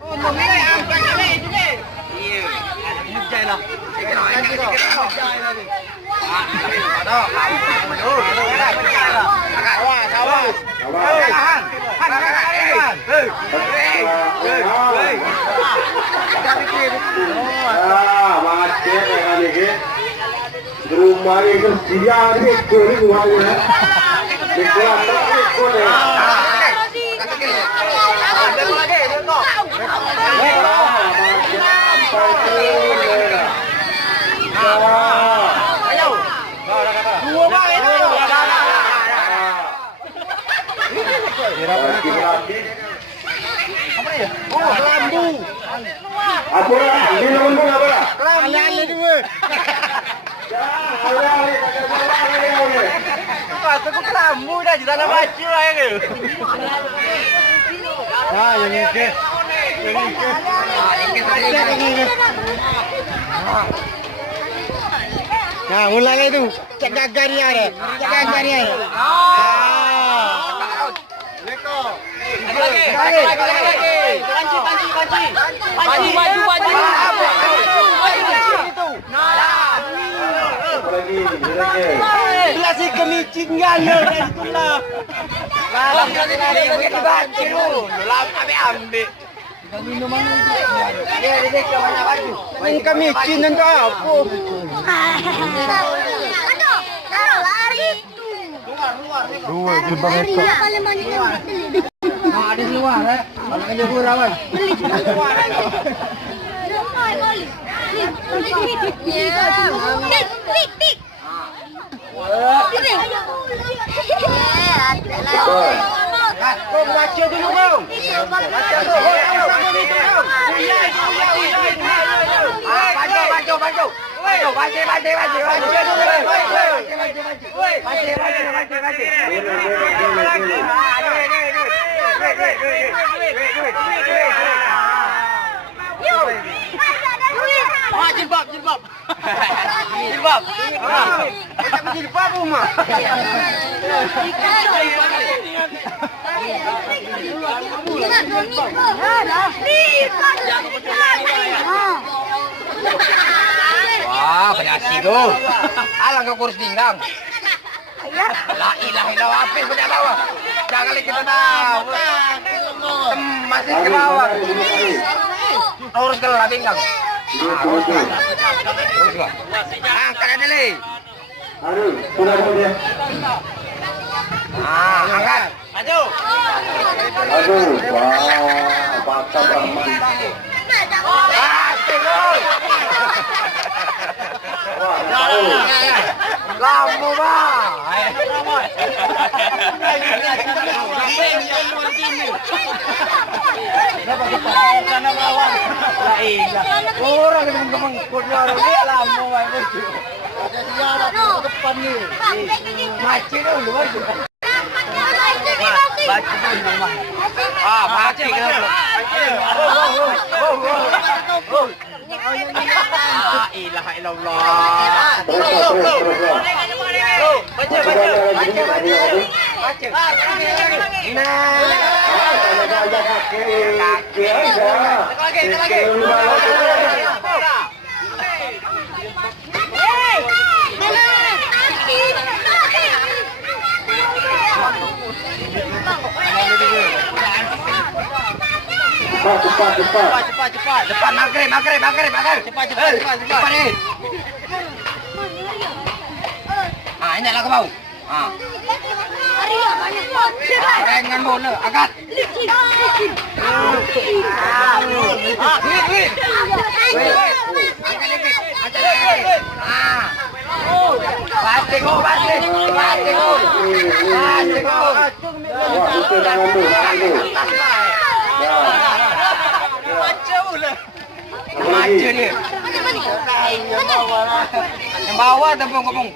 Oh, mamilay ang pagkali, sige. Iya, anak mujay lah. Sige na, mujay lah. Ano, awas. macet eখানে কে rumari ke dia ni kuri rumahnya dekla tak kone Oh, lambu. Apa ni lawan pun apa? Kelambu dua. Kata aku kelambu dah di dalam baju lah ya ke? Ah, yang ini ke. Nah, ulang itu. Cek gagal dia ada. Cek gagal dia. Lagi. Panci. Maju. Belah si kemicing gala dari itulah. Lah, begitu banci dulu. Lah, ambil. Minuman itu. Ya, dia ke mana baju? Ini kemicing dan apa? Taruh lari. Dua jilbab itu. Ada di luar eh. Kalau kerja kurang kan. Tik. Kau baca dulu kau. Baca tu. Baca. Jilbab. Macam jilbab rumah. Wah, penasi tu. Alang kau kurus pinggang. La ilaha illallah, apis pada bawah. Jangan kali kita tahu. Masih ke bawah. Urus ke lah pinggang. Angkat ada le. Aduh, sudah dia. Angkat. Maju. Aduh, wah, patah Brahman. Terus. Lama bang. Orang yang mengkut dia lama bang. Depan ni. Macam dulu baju. Baca dulu mah. Baca kenapa? La ilaha illallah. Baca. Cepat. Depan maghrib. Cepat ni. Ini lah kau bau. Dengan bola, angkat. Batik kau. Macam dia. Yang bawah tempung.